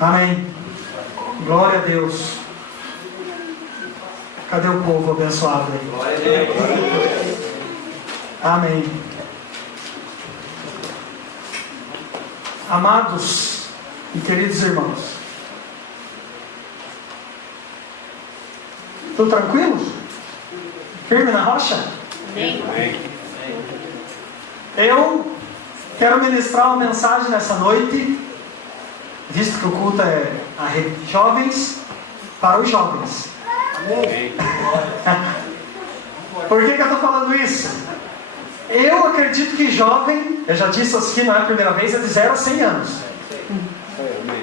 Amém. Glória a Deus. Cadê o povo abençoado aí? Glória a Deus. Amém. Amados e queridos irmãos, estão tranquilos? Firme na rocha? Amém. Eu quero ministrar uma mensagem nessa noite, visto que o culto é a rede de jovens, para os jovens. Amém. Por que eu estou falando isso? Eu acredito que jovem, eu já disse isso aqui, não é a primeira vez, é de 0 a 100 anos.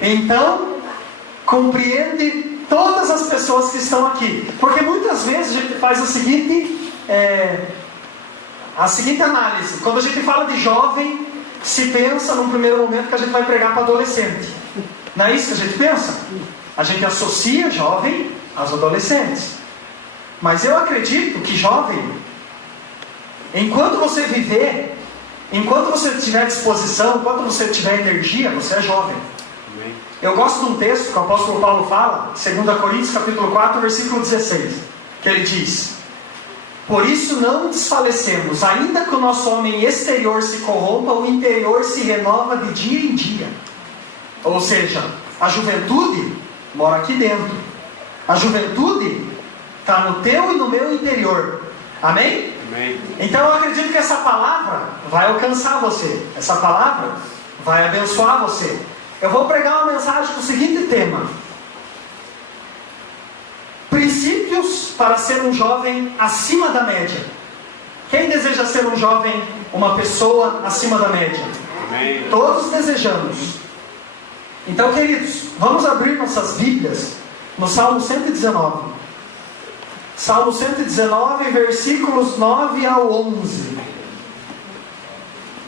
Então, compreende todas as pessoas que estão aqui. Porque muitas vezes a gente faz a seguinte análise. Quando a gente fala de jovem, se pensa num primeiro momento que a gente vai pregar para adolescente. Não é isso que a gente pensa? A gente associa jovem aos adolescentes. Mas eu acredito que jovem, enquanto você viver, enquanto você tiver disposição, enquanto você tiver energia, você é jovem. Amém. Eu gosto de um texto que o apóstolo Paulo fala, 2 Coríntios capítulo 4, versículo 16, que ele diz: por isso não desfalecemos, ainda que o nosso homem exterior se corrompa, o interior se renova de dia em dia. Ou seja, a juventude mora aqui dentro. A juventude está no teu e no meu interior. Amém? Amém. Então eu acredito que essa palavra vai alcançar você. Essa palavra vai abençoar você. Eu vou pregar uma mensagem com o seguinte tema: princípios para ser um jovem acima da média. Quem deseja ser um jovem, uma pessoa acima da média? Amém. Todos desejamos. Então, queridos, vamos abrir nossas Bíblias no Salmo 119. Salmo 119, versículos 9 ao 11.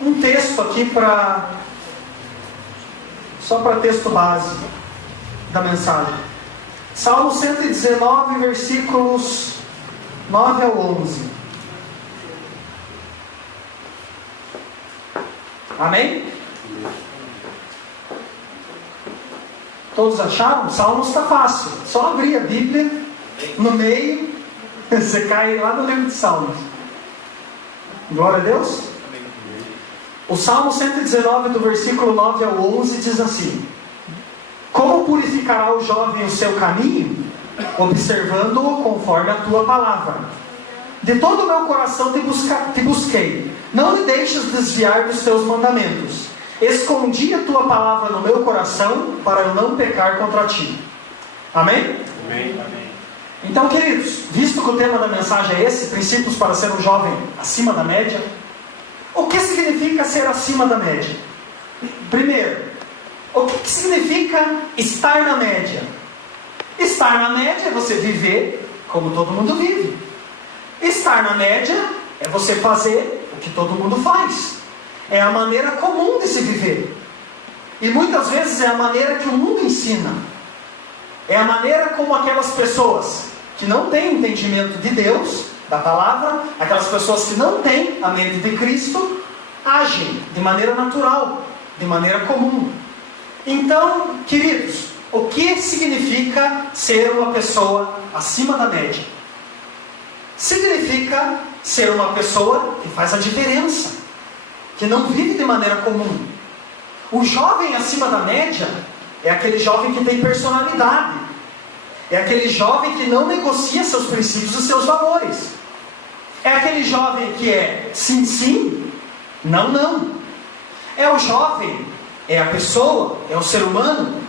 Um texto aqui só para texto base da mensagem. Salmo 119, versículos 9 ao 11. Amém? Todos acharam? O Salmo está fácil. Só abrir a Bíblia no meio, você cai lá no livro de Salmos. Glória a Deus. O Salmo 119, do versículo 9 ao 11, diz assim: como purificará o jovem o seu caminho? Observando-o conforme a tua palavra. De todo o meu coração te busquei. Não me deixes desviar dos teus mandamentos. Escondi a tua palavra no meu coração, para eu não pecar contra ti. Amém? Amém. Então, queridos, visto que o tema da mensagem é esse, princípios para ser um jovem acima da média, o que significa ser acima da média? Primeiro, o que significa estar na média? Estar na média é você viver como todo mundo vive. Estar na média é você fazer o que todo mundo faz. É a maneira comum de se viver. E muitas vezes é a maneira que o mundo ensina. É a maneira como aquelas pessoas que não têm entendimento de Deus, da palavra, aquelas pessoas que não têm a mente de Cristo, agem de maneira natural, de maneira comum. Então, queridos, o que significa ser uma pessoa acima da média? Significa ser uma pessoa que faz a diferença, que não vive de maneira comum. O jovem acima da média é aquele jovem que tem personalidade. É aquele jovem que não negocia seus princípios e seus valores. É aquele jovem que é sim, sim, não, não. É o jovem, é a pessoa, é o ser humano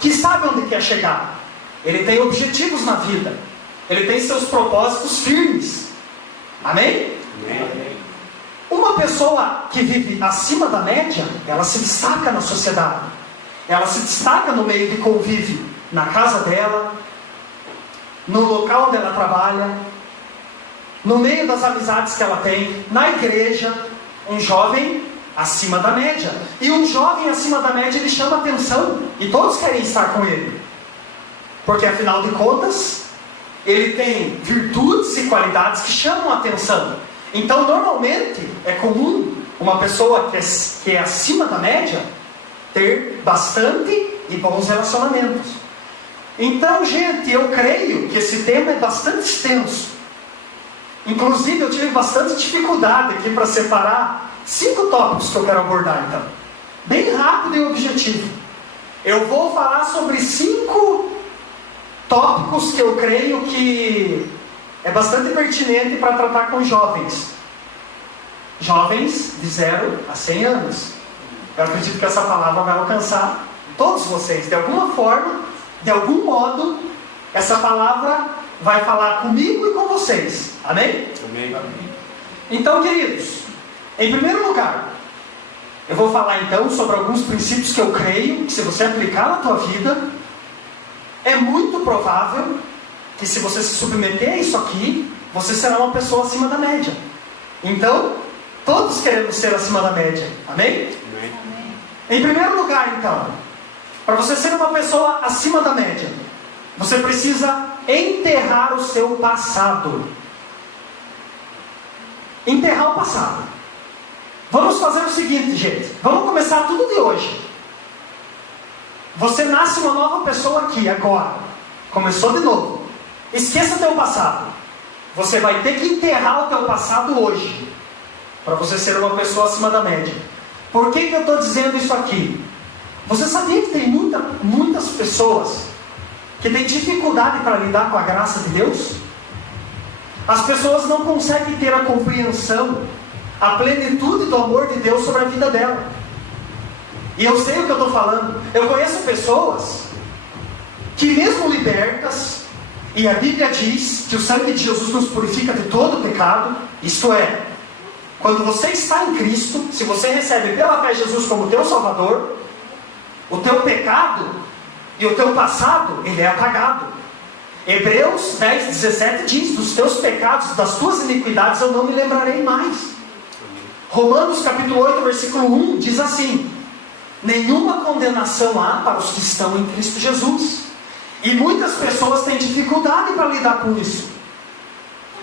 que sabe onde quer chegar. Ele tem objetivos na vida. Ele tem seus propósitos firmes. Amém? Amém. Uma pessoa que vive acima da média, ela se destaca na sociedade. Ela se destaca no meio de convívio, na casa dela, no local onde ela trabalha, no meio das amizades que ela tem, na igreja. Um jovem acima da média. E um jovem acima da média, ele chama atenção. E todos querem estar com ele. Porque afinal de contas, ele tem virtudes e qualidades que chamam a atenção. Então, normalmente, é comum uma pessoa que é acima da média ter bastante e bons relacionamentos. Então, gente, eu creio que esse tema é bastante extenso. Inclusive, eu tive bastante dificuldade aqui para separar 5 tópicos que eu quero abordar, então. Bem rápido e objetivo. Eu vou falar sobre 5 tópicos que eu creio que é bastante pertinente para tratar com jovens. Jovens de 0 a 100 anos. Eu acredito que essa palavra vai alcançar todos vocês. De alguma forma, de algum modo, essa palavra vai falar comigo e com vocês. Amém? Amém. Então, queridos, em primeiro lugar, eu vou falar então sobre alguns princípios que eu creio que se você aplicar na tua vida, é muito provável que se você se submeter a isso aqui, você será uma pessoa acima da média. Então, todos queremos ser acima da média. Amém? Amém. Em primeiro lugar, então, para você ser uma pessoa acima da média, você precisa enterrar o seu passado. Enterrar o passado. Vamos fazer o seguinte, gente. Vamos começar tudo de hoje. Você nasce uma nova pessoa aqui, agora. Começou de novo. Esqueça o teu passado. Você vai ter que enterrar o teu passado hoje, para você ser uma pessoa acima da média. Por que eu estou dizendo isso aqui? Você sabia que tem muitas pessoas que têm dificuldade para lidar com a graça de Deus? As pessoas não conseguem ter a compreensão, a plenitude do amor de Deus sobre a vida dela. E eu sei o que eu estou falando. Eu conheço pessoas que mesmo libertas, e a Bíblia diz que o sangue de Jesus nos purifica de todo pecado, isto é, quando você está em Cristo, se você recebe pela fé Jesus como teu Salvador, o teu pecado e o teu passado, ele é apagado. Hebreus 10:17 diz: dos teus pecados, das tuas iniquidades eu não me lembrarei mais. Romanos capítulo 8, versículo 1 diz assim: nenhuma condenação há para os que estão em Cristo Jesus. E muitas pessoas têm dificuldade para lidar com isso.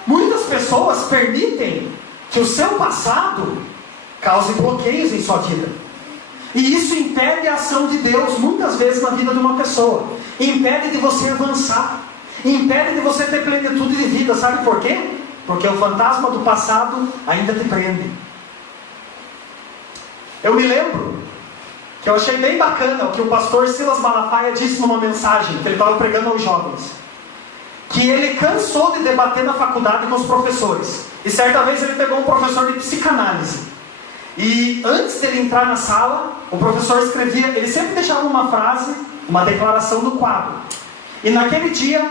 Muitas pessoas permitem que o seu passado cause bloqueios em sua vida. E isso impede a ação de Deus muitas vezes na vida de uma pessoa. Impede de você avançar. Impede de você ter plenitude de vida. Sabe por quê? Porque o fantasma do passado ainda te prende. Eu me lembro que eu achei bem bacana o que o pastor Silas Malafaia disse numa mensagem que ele estava pregando aos jovens. Que ele cansou de debater na faculdade com os professores. E certa vez ele pegou um professor de psicanálise. E antes dele entrar na sala, o professor escrevia, ele sempre deixava uma frase, uma declaração no quadro. E naquele dia,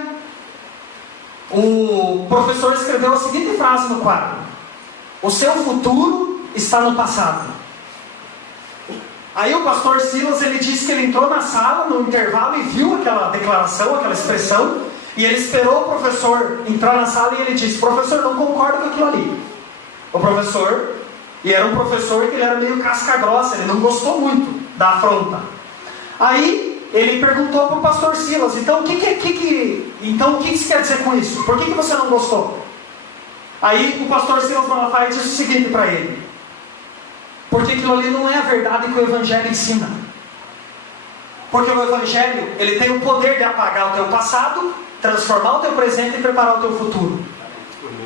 o professor escreveu a seguinte frase no quadro: o seu futuro está no passado. Aí o pastor Silas, ele disse que ele entrou na sala, no intervalo, e viu aquela declaração, aquela expressão, e ele esperou o professor entrar na sala e ele disse: professor, não concordo com aquilo ali. O professor, e era um professor que ele era meio casca grossa, ele não gostou muito da afronta. Aí ele perguntou para o pastor Silas: então o que isso quer dizer com isso? Por que você não gostou? Aí o pastor Silas Malafaia disse o seguinte para ele: porque aquilo ali não é a verdade que o Evangelho ensina. Porque o Evangelho, ele tem o poder de apagar o teu passado, transformar o teu presente e preparar o teu futuro.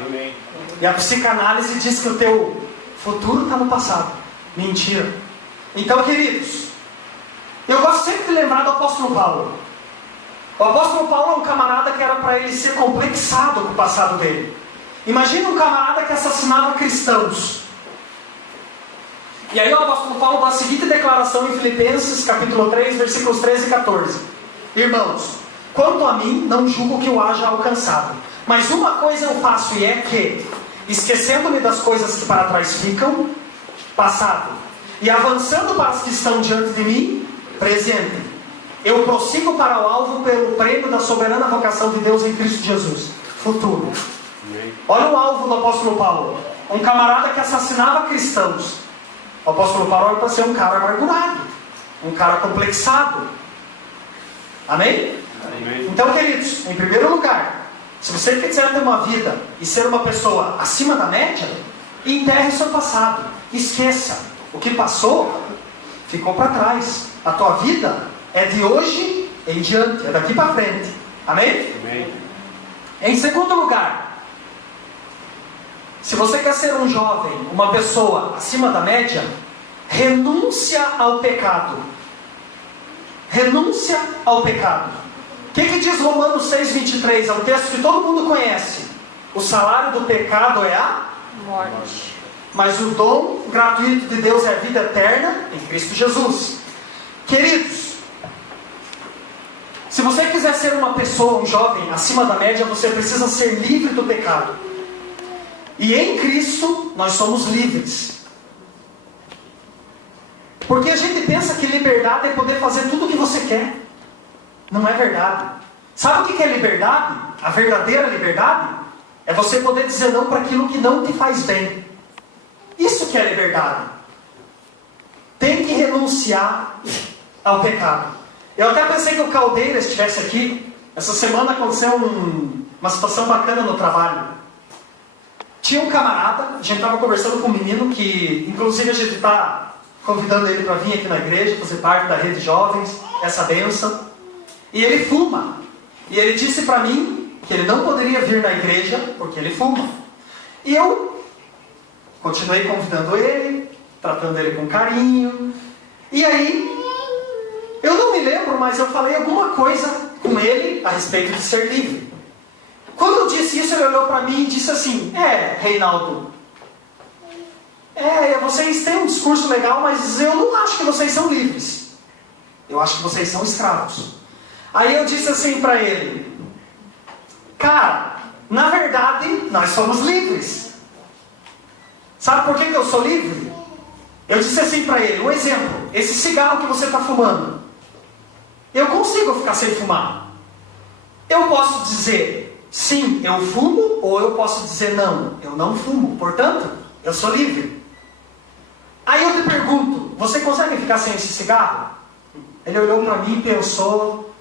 Amém. E a psicanálise diz que o teu futuro está no passado. Mentira. Então, queridos, eu gosto sempre de lembrar do apóstolo Paulo. O apóstolo Paulo é um camarada que era para ele ser complexado com o passado dele. Imagina um camarada que assassinava cristãos. E aí o apóstolo Paulo dá a seguinte declaração em Filipenses capítulo 3, versículos 13 e 14: irmãos, quanto a mim, não julgo que eu haja alcançado, mas uma coisa eu faço, e é que, esquecendo-me das coisas que para trás ficam, passado, e avançando para as que estão diante de mim, presente, eu prossigo para o alvo pelo prêmio da soberana vocação de Deus em Cristo Jesus, futuro. Olha o alvo do apóstolo Paulo: um camarada que assassinava cristãos. O apóstolo Paulo era para ser um cara amargurado, um cara complexado. Amém? Amém. Então, queridos, em primeiro lugar, se você quiser ter uma vida e ser uma pessoa acima da média, enterre seu passado. Esqueça o que passou, ficou para trás. A tua vida é de hoje em diante, é daqui para frente. Amém? Amém. Em segundo lugar, se você quer ser um jovem, uma pessoa acima da média, renúncia ao pecado. Renúncia ao pecado. O que diz Romanos 6,23? É um texto que todo mundo conhece. O salário do pecado é a Morte. mas o dom gratuito de Deus é a vida eterna em Cristo Jesus. Queridos, se você quiser ser uma pessoa, um jovem acima da média, você precisa ser livre do pecado. E em Cristo nós somos livres. Porque a gente pensa que liberdade é poder fazer tudo o que você quer. Não é verdade. Sabe o que é liberdade? A verdadeira liberdade é você poder dizer não para aquilo que não te faz bem. Isso que é liberdade. Tem que renunciar ao pecado. Eu até pensei que o Caldeira estivesse aqui. Essa semana aconteceu uma situação bacana no trabalho. Tinha um camarada, a gente estava conversando com um menino que, inclusive, a gente está convidando ele para vir aqui na igreja, fazer parte da rede de jovens, essa bênção. E ele fuma. E ele disse para mim que ele não poderia vir na igreja porque ele fuma. E eu continuei convidando ele, tratando ele com carinho. E aí, eu não me lembro, mas eu falei alguma coisa com ele a respeito de ser livre. Quando eu disse isso, ele olhou para mim e disse assim: Reinaldo, vocês têm um discurso legal, mas eu não acho que vocês são livres. Eu acho que vocês são escravos. Aí eu disse assim para ele: cara, na verdade, nós somos livres. Sabe por que eu sou livre? Eu disse assim para ele, um exemplo, esse cigarro que você está fumando, eu consigo ficar sem fumar. Eu posso dizer sim, eu fumo, ou eu posso dizer não, eu não fumo. Portanto, eu sou livre. Aí eu te pergunto, você consegue ficar sem esse cigarro? Ele olhou para mim e pensou,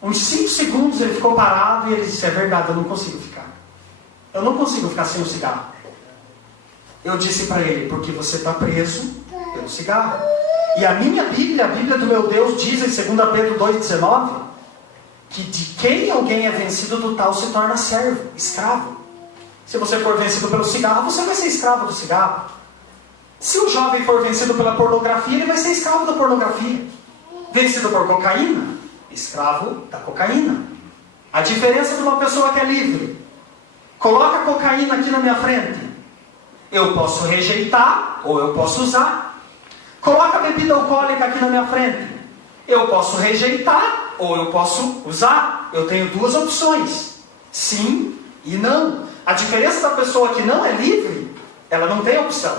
uns 5 segundos ele ficou parado e ele disse: é verdade, eu não consigo ficar. Eu não consigo ficar sem o cigarro. Eu disse para ele: porque você está preso pelo cigarro. E a minha Bíblia, a Bíblia do meu Deus, diz em 2 Pedro 2,19, que de quem alguém é vencido, do tal se torna servo, escravo. Se você for vencido pelo cigarro, você vai ser escravo do cigarro. Se o jovem for vencido pela pornografia, ele vai ser escravo da pornografia. Vencido por cocaína, escravo da cocaína. A diferença de uma pessoa que é livre: coloca a cocaína aqui na minha frente, eu posso rejeitar ou eu posso usar. Coloca a bebida alcoólica aqui na minha frente, eu posso rejeitar ou eu posso usar. Eu tenho 2 opções: sim e não. A diferença da pessoa que não é livre, ela não tem opção,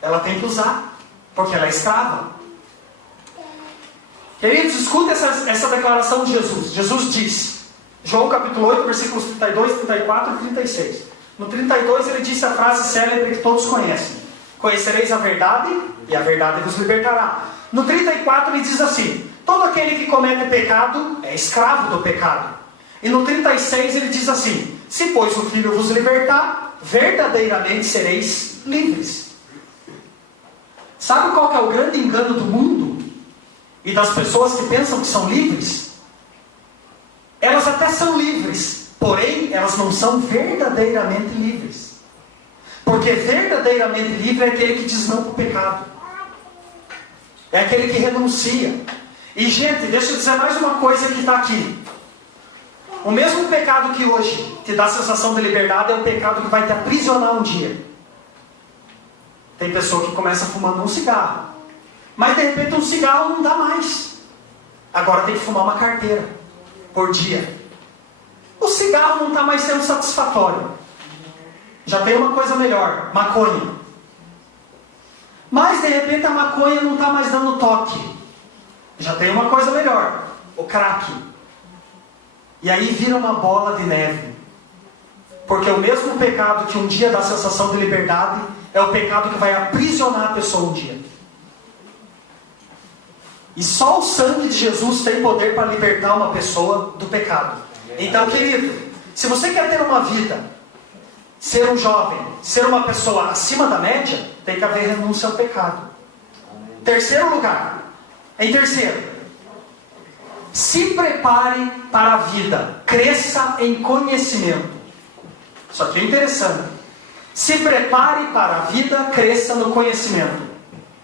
ela tem que usar, porque ela é escrava. Queridos, escuta essa declaração de Jesus. Jesus diz, João capítulo 8, versículos 32, 34 e 36. No 32 ele disse a frase célebre que todos conhecem: conhecereis a verdade e a verdade vos libertará. No 34 ele diz assim: todo aquele que comete pecado é escravo do pecado. E no 36 ele diz assim: se pois o Filho vos libertar, verdadeiramente sereis livres. Sabe qual que é o grande engano do mundo e das pessoas que pensam que são livres? Elas até são livres, porém elas não são verdadeiramente livres. Porque verdadeiramente livre é aquele que diz não para o pecado, é aquele que renuncia. E gente, deixa eu dizer mais uma coisa que está aqui. O mesmo pecado que hoje te dá a sensação de liberdade é o pecado que vai te aprisionar um dia. Tem pessoa que começa fumando um cigarro, mas de repente um cigarro não dá mais. Agora tem que fumar uma carteira por dia. O cigarro não está mais sendo satisfatório. Já tem uma coisa melhor: maconha. Mas de repente a maconha não está mais dando toque. Já tem uma coisa melhor: o crack. E aí vira uma bola de neve. Porque o mesmo pecado que um dia dá a sensação de liberdade é o pecado que vai aprisionar a pessoa um dia. E só o sangue de Jesus tem poder para libertar uma pessoa do pecado. Então, querido, se você quer ter uma vida, ser um jovem, ser uma pessoa acima da média, tem que haver renúncia ao pecado. Terceiro lugar, Em terceiro, se prepare para a vida, cresça em conhecimento. Isso aqui é interessante. Se prepare para a vida, cresça no conhecimento.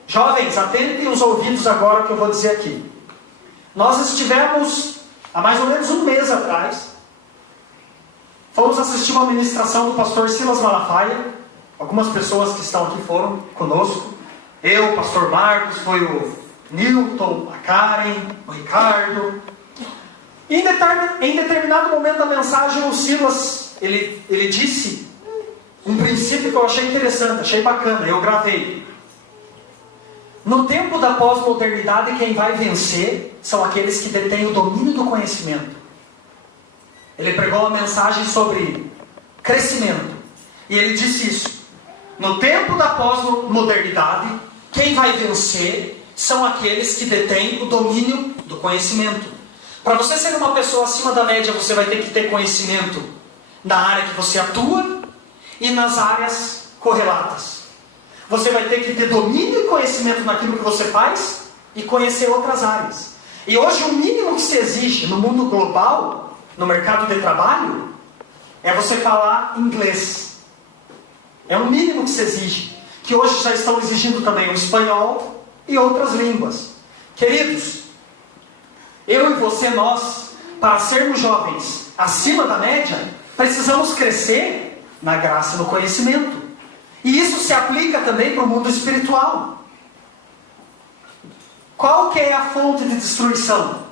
Jovens, atentem os ouvidos agora ao que eu vou dizer aqui. Nós estivemos, há mais ou menos um mês atrás, fomos assistir uma ministração do pastor Silas Malafaia. Algumas pessoas que estão aqui foram conosco. Eu, o pastor Marcos, foi o Newton, a Karen, o Ricardo. E em determinado momento da mensagem, o Silas, ele disse um princípio que eu achei interessante, achei bacana, eu gravei. No tempo da pós-modernidade, quem vai vencer são aqueles que detêm o domínio do conhecimento. Ele pregou uma mensagem sobre crescimento. E ele disse isso. No tempo da pós-modernidade, quem vai vencer são aqueles que detêm o domínio do conhecimento. Para você ser uma pessoa acima da média, você vai ter que ter conhecimento na área que você atua e nas áreas correlatas. Você vai ter que ter domínio e conhecimento naquilo que você faz e conhecer outras áreas. E hoje o mínimo que se exige no mundo global, no mercado de trabalho, é você falar inglês. É o mínimo que se exige. Que hoje já estão exigindo também o espanhol e outras línguas. Queridos, eu e você, nós, para sermos jovens acima da média, precisamos crescer na graça e no conhecimento. E isso se aplica também para o mundo espiritual. Qual que é a fonte de destruição?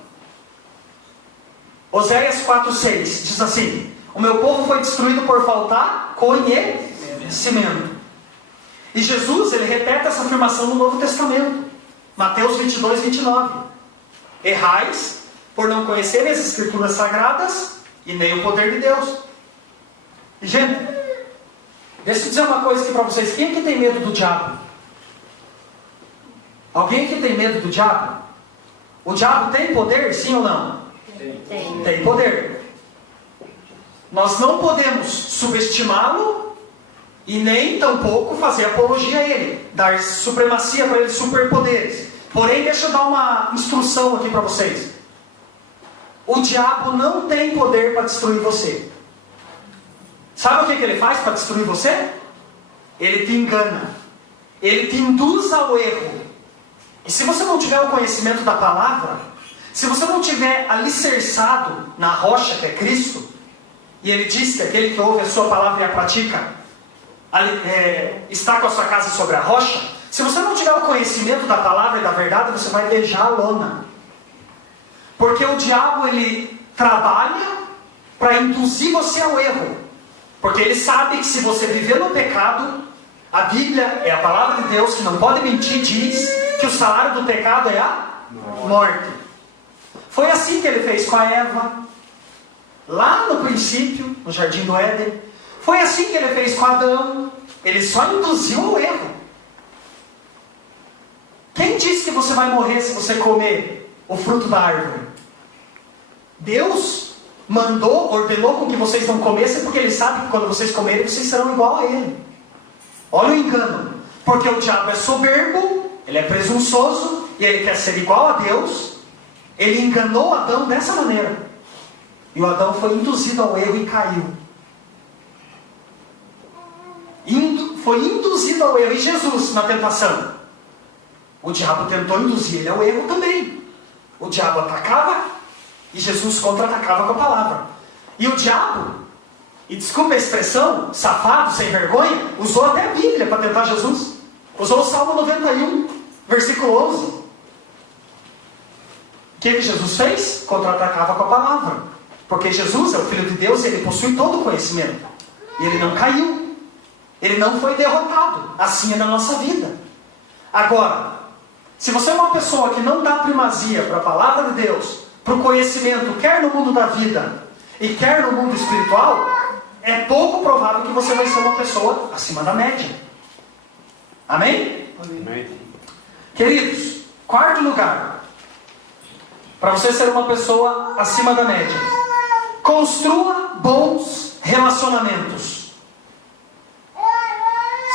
Oséias 4,6 diz assim: o meu povo foi destruído por faltar conhecimento. E Jesus, ele repete essa afirmação no Novo Testamento. Mateus 22, 29. Errais por não conhecerem as Escrituras Sagradas e nem o poder de Deus. E, gente, deixa eu dizer uma coisa aqui para vocês. Quem é que tem medo do diabo? Alguém que tem medo do diabo? O diabo tem poder, sim ou não? Tem poder. Nós não podemos subestimá-lo e nem tampouco fazer apologia a ele, dar supremacia para ele, superpoderes. Porém, deixa eu dar uma instrução aqui para vocês. O diabo não tem poder para destruir você. Sabe o que ele faz para destruir você? Ele te engana. Ele te induz ao erro. E se você não tiver o conhecimento da palavra, se você não tiver alicerçado na rocha que é Cristo, e ele diz que aquele que ouve a sua palavra e a pratica está com a sua casa sobre a rocha, se você não tiver o conhecimento da palavra e da verdade, você vai beijar a lona. Porque o diabo, ele trabalha para induzir você ao erro. Porque ele sabe que se você viver no pecado, a Bíblia é a palavra de Deus, que não pode mentir, diz que o salário do pecado é a morte. Foi assim que ele fez com a Eva, lá no princípio, no jardim do Éden. Foi assim que ele fez com Adão. Ele só induziu ao erro. Quem disse que você vai morrer se você comer o fruto da árvore? Deus mandou, ordenou com que vocês não comessem, porque Ele sabe que quando vocês comerem, vocês serão igual a Ele. Olha o engano. Porque o diabo é soberbo, ele é presunçoso, e ele quer ser igual a Deus. Ele enganou Adão dessa maneira. E o Adão foi induzido ao erro e caiu. Foi induzido ao erro. E Jesus, na tentação? O diabo tentou induzir ele ao erro também. O diabo atacava e Jesus contra-atacava com a palavra. E o diabo, e desculpa a expressão, safado, sem vergonha, usou até a Bíblia para tentar Jesus. Usou o Salmo 91, versículo 11. O que Jesus fez? Contra-atacava com a palavra. Porque Jesus é o Filho de Deus e Ele possui todo o conhecimento. E Ele não caiu. Ele não foi derrotado. Assim é na nossa vida. Agora, se você é uma pessoa que não dá primazia para a palavra de Deus, para o conhecimento, quer no mundo da vida e quer no mundo espiritual, é pouco provável que você vai ser uma pessoa acima da média. Amém? Amém. Queridos, quarto lugar, para você ser uma pessoa acima da média, construa bons relacionamentos.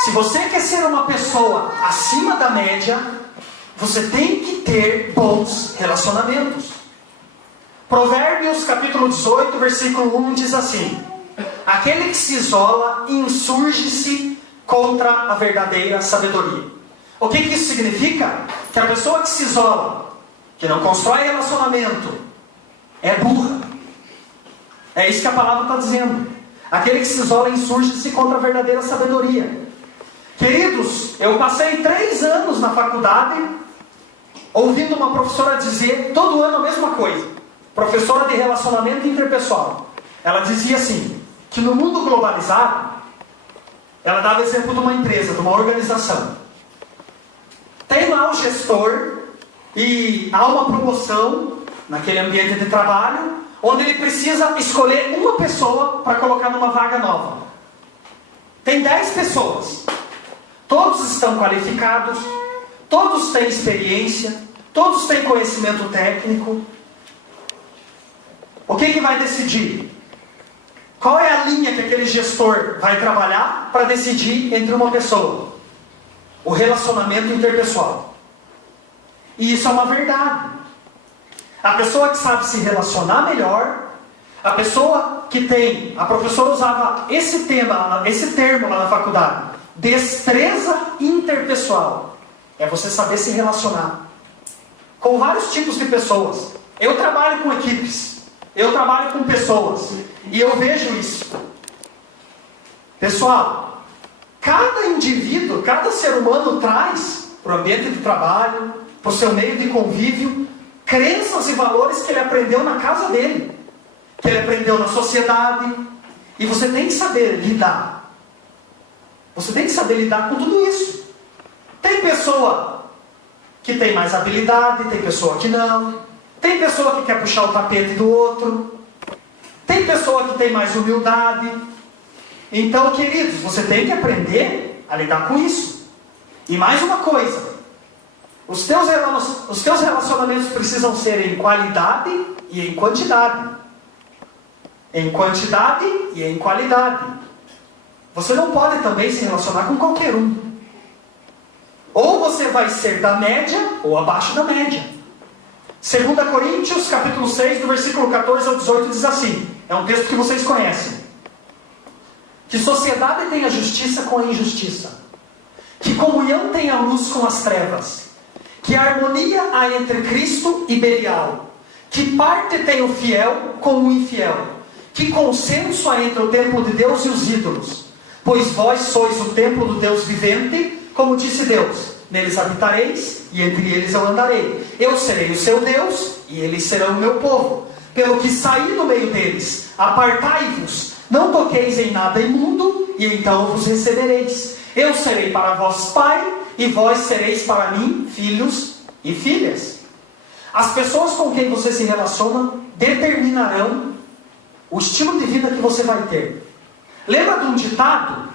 Se você quer ser uma pessoa acima da média, você tem que ter bons relacionamentos. Provérbios capítulo 18, versículo 1 diz assim: aquele que se isola insurge-se contra a verdadeira sabedoria. O que isso significa? Que a pessoa que se isola, que não constrói relacionamento, é burra. É isso que a palavra está dizendo. Aquele que se isola insurge-se contra a verdadeira sabedoria. Queridos, eu passei 3 anos na faculdade ouvindo uma professora dizer todo ano a mesma coisa. Professora de relacionamento interpessoal. Ela dizia assim, que no mundo globalizado, ela dava exemplo de uma empresa, de uma organização. Tem lá o gestor e há uma promoção naquele ambiente de trabalho, onde ele precisa escolher uma pessoa para colocar numa vaga nova. Tem 10 pessoas. Todos estão qualificados, todos têm experiência, todos têm conhecimento técnico. O que vai decidir? Qual é a linha que aquele gestor vai trabalhar para decidir entre uma pessoa? O relacionamento interpessoal. E isso é uma verdade. A pessoa que sabe se relacionar melhor, a pessoa que tem, a professora usava esse termo lá na faculdade, destreza interpessoal. É você saber se relacionar com vários tipos de pessoas. Eu trabalho com equipes, eu trabalho com pessoas, e eu vejo isso. Pessoal, cada indivíduo, cada ser humano traz para o ambiente de trabalho, para o seu meio de convívio, crenças e valores que ele aprendeu na casa dele, que ele aprendeu na sociedade, e você tem que saber lidar. Você tem que saber lidar com tudo isso. Tem pessoa que tem mais habilidade, tem pessoa que não. Tem pessoa que quer puxar o tapete do outro. Tem pessoa que tem mais humildade. Então, queridos, você tem que aprender a lidar com isso. E mais uma coisa. Os teus relacionamentos precisam ser em qualidade e em quantidade. Em quantidade e em qualidade. Você não pode também se relacionar com qualquer um. Ou você vai ser da média ou abaixo da média. 2 Coríntios capítulo 6, do versículo 14 ao 18 diz assim. É um texto que vocês conhecem. Que sociedade tem a justiça com a injustiça. Que comunhão tem a luz com as trevas. Que harmonia há entre Cristo e Belial. Que parte tem o fiel com o infiel. Que consenso há entre o templo de Deus e os ídolos. Pois vós sois o templo do Deus vivente, como disse Deus. Neles habitareis, e entre eles eu andarei. Eu serei o seu Deus, e eles serão o meu povo. Pelo que saí do meio deles, apartai-vos, não toqueis em nada imundo, e então vos recebereis. Eu serei para vós pai, e vós sereis para mim filhos e filhas. As pessoas com quem você se relaciona determinarão o estilo de vida que você vai ter. Lembra de um ditado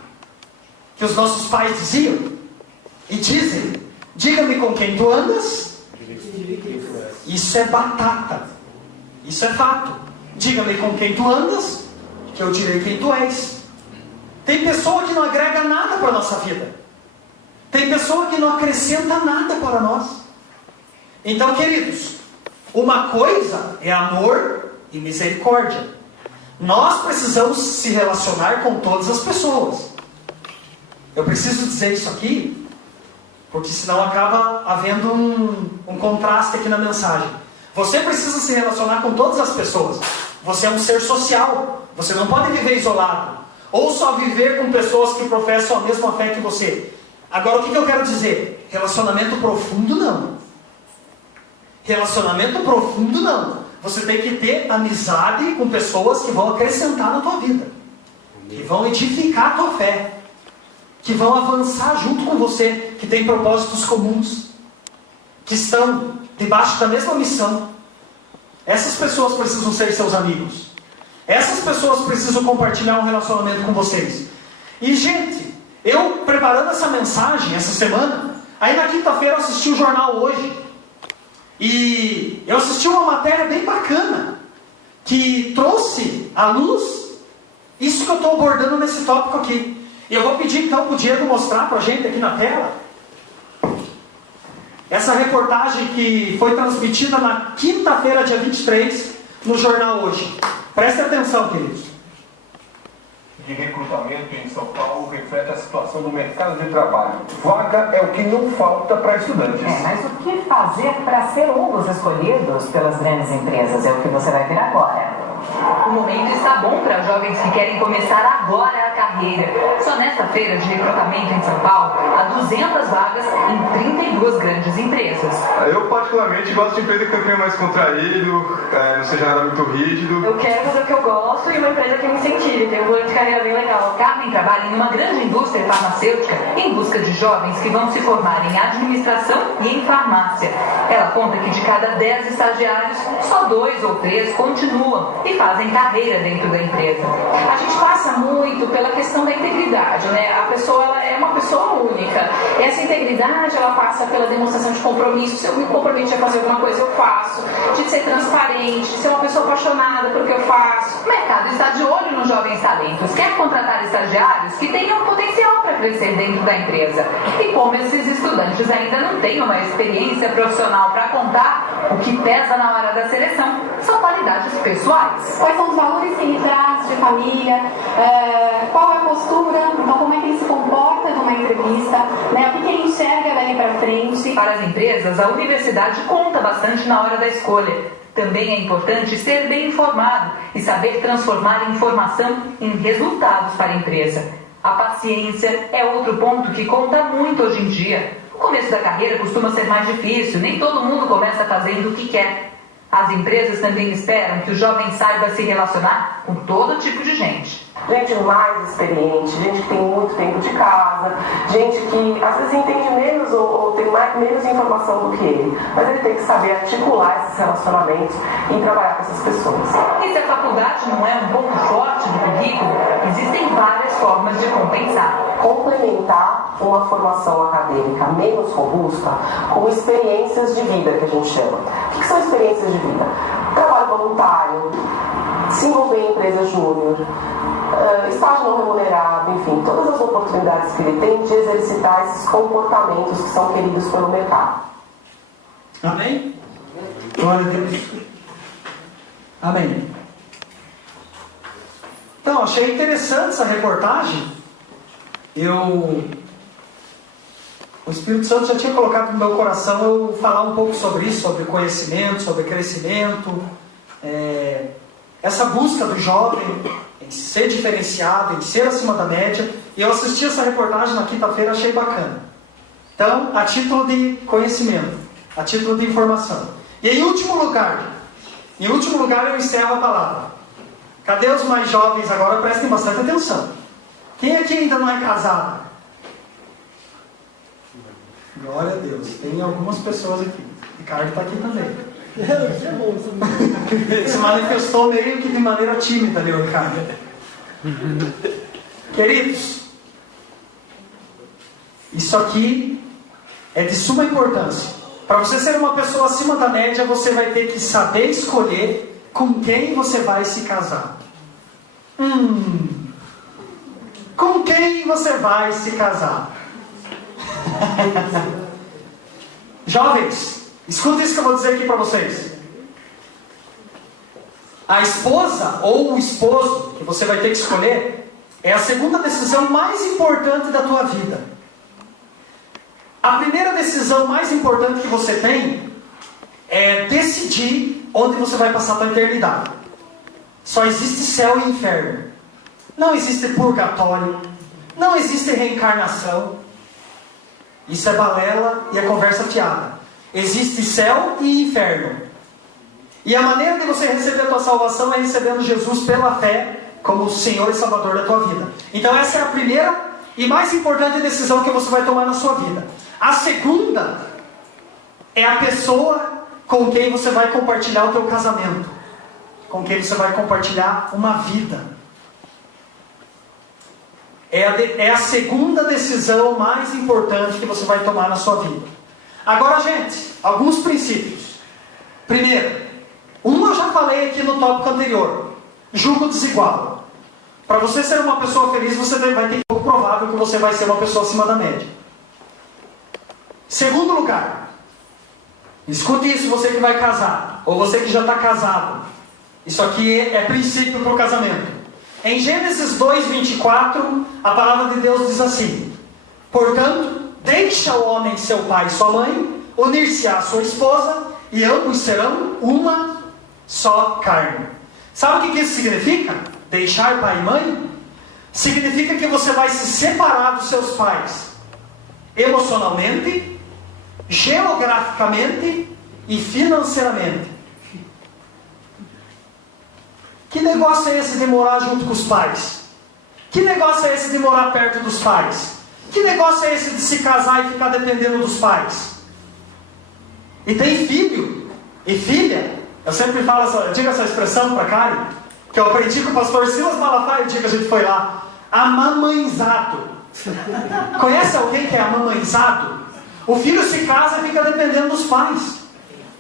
que os nossos pais diziam? E dizem: diga-me com quem tu andas. Isso é batata. Isso é fato. Diga-me com quem tu andas, que eu direi quem tu és. Tem pessoa que não agrega nada para a nossa vida. Tem pessoa que não acrescenta nada para nós. Então, queridos, uma coisa é amor e misericórdia. Nós precisamos se relacionar com todas as pessoas. Eu preciso dizer isso aqui, porque senão acaba havendo um contraste aqui na mensagem. Você precisa se relacionar com todas as pessoas. Você é um ser social. Você não pode viver isolado. Ou só viver com pessoas que professam a mesma fé que você. Agora, o que eu quero dizer? Relacionamento profundo, não. Relacionamento profundo, não. Você tem que ter amizade com pessoas que vão acrescentar na tua vida. Que vão edificar a tua fé. Que vão avançar junto com você. Que tem propósitos comuns. Que estão debaixo da mesma missão. Essas pessoas precisam ser seus amigos. Essas pessoas precisam compartilhar um relacionamento com vocês. E, gente, eu preparando essa mensagem essa semana, aí na quinta-feira eu assisti o jornal Hoje. E eu assisti uma matéria bem bacana, que trouxe à luz isso que eu estou abordando nesse tópico aqui. E eu vou pedir então para o Diego mostrar para a gente aqui na tela. essa reportagem que foi transmitida na quinta-feira, dia 23, no jornal Hoje. Prestem atenção, queridos. De recrutamento em São Paulo reflete a situação do mercado de trabalho. Vaga é o que não falta para estudantes. Mas o que fazer para ser um dos escolhidos pelas grandes empresas? É o que você vai ver agora. O momento está bom para jovens que querem começar agora a carreira. Só nesta feira de recrutamento em São Paulo, há 200 vagas em 32 grandes empresas. Eu particularmente gosto de empresa que é mais contraído, não seja nada muito rígido. Eu quero fazer o que eu gosto e uma empresa que me incentive, tem um plano de carreira bem legal. Carmen trabalha em uma grande indústria farmacêutica em busca de jovens que vão se formar em administração e em farmácia. Ela conta que de cada 10 estagiários, só 2 ou 3 continuam e fazem carreira dentro da empresa. A gente passa muito pela questão da integridade, né? A pessoa ela é uma pessoa única. Essa integridade ela passa pela demonstração de compromisso. Se eu me comprometi a fazer alguma coisa, eu faço. De ser transparente, de ser uma pessoa apaixonada por que eu faço. O mercado está de olho nos jovens talentos. Quer contratar estagiários que tenham potencial para crescer dentro da empresa. E como esses estudantes ainda não têm uma experiência profissional para contar, o que pesa na hora da seleção são qualidades pessoais. Quais são os valores que ele traz de família, qual é a postura, então como é que ele se comporta numa entrevista, né? O que ele enxerga dali para frente. Para as empresas, a universidade conta bastante na hora da escolha. Também é importante ser bem informado e saber transformar informação em resultados para a empresa. A paciência é outro ponto que conta muito hoje em dia. O começo da carreira costuma ser mais difícil, nem todo mundo começa fazendo o que quer. As empresas também esperam que o jovem saiba se relacionar com todo tipo de gente. Gente mais experiente, gente que tem muito tempo de casa, gente que às vezes entende menos ou tem menos informação do que ele. Mas ele tem que saber articular esses relacionamentos e trabalhar com essas pessoas. E se a faculdade não é um ponto forte do currículo, existem várias formas de compensar. Complementar uma formação acadêmica menos robusta com experiências de vida, que a gente chama. O que são experiências de vida? Trabalho voluntário, se envolver em empresa júnior, estágio não remunerado, enfim, todas as oportunidades que ele tem de exercitar esses comportamentos que são queridos pelo mercado. Amém? Glória a Deus. Amém. Então, achei interessante essa reportagem. O Espírito Santo já tinha colocado no meu coração eu falar um pouco sobre isso, sobre conhecimento, sobre crescimento, essa busca do jovem em ser diferenciado, em ser acima da média. E eu assisti essa reportagem na quinta-feira, achei bacana. Então, a título de conhecimento, a título de informação. E em último lugar eu encerro a palavra. Cadê os mais jovens agora? Prestem bastante atenção. Quem aqui ainda não é casado? Glória a Deus. Tem algumas pessoas aqui. Ricardo está aqui também. Se manifestou meio que de maneira tímida ali, o Ricardo. Queridos, isso aqui é de suma importância. Para você ser uma pessoa acima da média, você vai ter que saber escolher com quem você vai se casar. Com quem você vai se casar? Jovens, escuta isso que eu vou dizer aqui para vocês. A esposa ou o esposo que você vai ter que escolher é a segunda decisão mais importante da tua vida. A primeira decisão mais importante que você tem é decidir onde você vai passar a tua eternidade. Só existe céu e inferno. Não existe purgatório. Não existe reencarnação. Isso é balela e é conversa fiada. Existe céu e inferno. E a maneira de você receber a tua salvação é recebendo Jesus pela fé como o Senhor e Salvador da tua vida. Então essa é a primeira e mais importante decisão que você vai tomar na sua vida. A segunda é a pessoa com quem você vai compartilhar o teu casamento, com quem você vai compartilhar uma vida. É a segunda decisão mais importante que você vai tomar na sua vida. Agora, gente, alguns princípios. Primeiro, eu já falei aqui no tópico anterior: julgo desigual. Para você ser uma pessoa feliz, você vai ter que ser provável que você vai ser uma pessoa acima da média. Segundo lugar, Escute isso, você que vai casar, ou você que já está casado. Isso aqui é princípio para o casamento. Em Gênesis 2:24, a palavra de Deus diz assim: portanto, deixa o homem seu pai e sua mãe, unir-se-á à sua esposa, e ambos serão uma só carne. Sabe o que isso significa? Deixar pai e mãe? Significa que você vai se separar dos seus pais emocionalmente, geograficamente e financeiramente. Que negócio é esse de morar junto com os pais? Que negócio é esse de morar perto dos pais? Que negócio é esse de se casar e ficar dependendo dos pais? E tem filho e filha. Eu sempre falo, eu digo essa expressão para Karen, que eu aprendi com o pastor Silas Malafaia o dia que a gente foi lá. Amamãezado. Conhece alguém que é amamãezado? O filho se casa e fica dependendo dos pais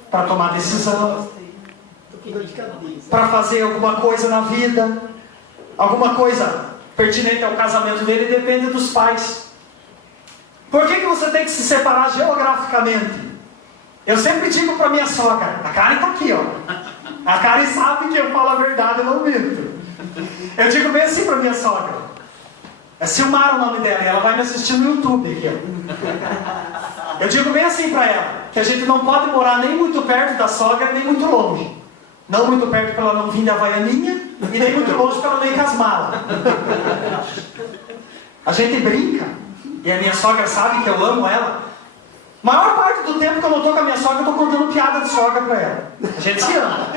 para tomar decisão, para fazer alguma coisa na vida, alguma coisa pertinente ao casamento dele, depende dos pais. Por que você tem que se separar geograficamente? Eu sempre digo para minha sogra, a Karen está aqui, ó. A Karen sabe que eu falo a verdade e não minto. Eu digo bem assim para minha sogra. É Silmara o nome dela, e ela vai me assistir no YouTube aqui, ó. Eu digo bem assim para ela, que a gente não pode morar nem muito perto da sogra, nem muito longe. Não muito perto para ela não vir da Havaianinha, e nem muito longe para ela não ir com as malas. A gente brinca, e a minha sogra sabe que eu amo ela. Maior parte do tempo que eu não estou com a minha sogra, eu estou contando piada de sogra para ela. A gente se ama.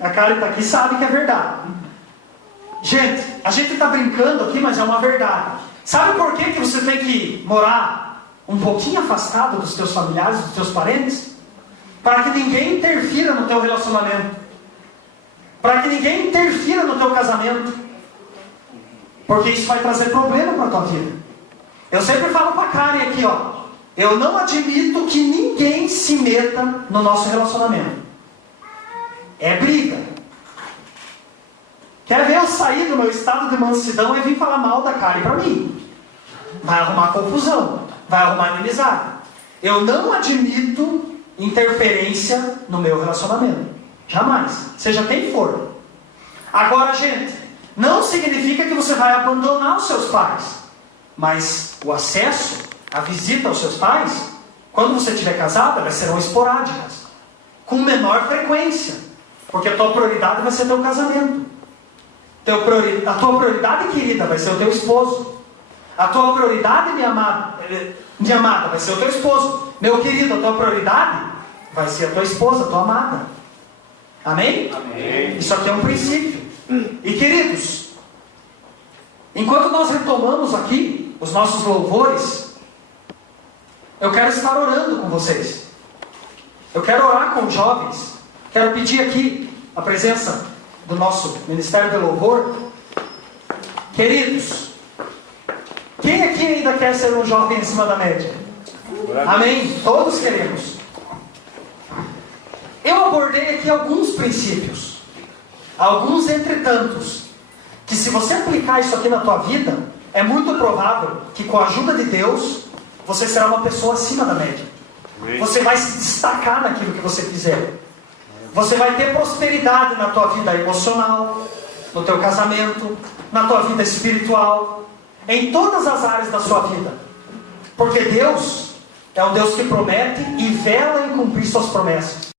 A Karen está aqui e sabe que é verdade. Gente, a gente está brincando aqui, mas é uma verdade. Sabe por que você tem que morar um pouquinho afastado dos teus familiares, dos teus parentes? Para que ninguém interfira no teu relacionamento. Para que ninguém interfira no teu casamento. Porque isso vai trazer problema para a tua vida. Eu sempre falo para a Karen aqui, ó. Eu não admito que ninguém se meta no nosso relacionamento. É briga. Quer ver eu sair do meu estado de mansidão e vir falar mal da Karen para mim? Vai arrumar confusão. Vai arrumar inimizade. Eu não admito interferência no meu relacionamento. Jamais. Seja quem for. Agora, gente, não significa que você vai abandonar os seus pais. Mas o acesso, a visita aos seus pais, quando você estiver casada, elas serão esporádicas, com menor frequência, porque a tua prioridade vai ser teu casamento. A tua prioridade, querida, vai ser o teu esposo. A tua prioridade, minha amada, vai ser o teu esposo. Meu querido, a tua prioridade vai ser a tua esposa, a tua amada. Amém? Amém. Isso aqui é um princípio. E queridos, enquanto nós retomamos aqui os nossos louvores, eu quero estar orando com vocês. Eu quero orar com os jovens. Quero pedir aqui a presença do nosso Ministério de Louvor. Queridos, quem aqui ainda quer ser um jovem acima da média? Amém? Todos queremos. Eu abordei aqui alguns princípios. Alguns entre tantos. Que se você aplicar isso aqui na tua vida, é muito provável que com a ajuda de Deus, você será uma pessoa acima da média. Você vai se destacar naquilo que você fizer. Você vai ter prosperidade na tua vida emocional, no teu casamento, na tua vida espiritual, em todas as áreas da sua vida. Porque Deus é um Deus que promete e vela em cumprir suas promessas.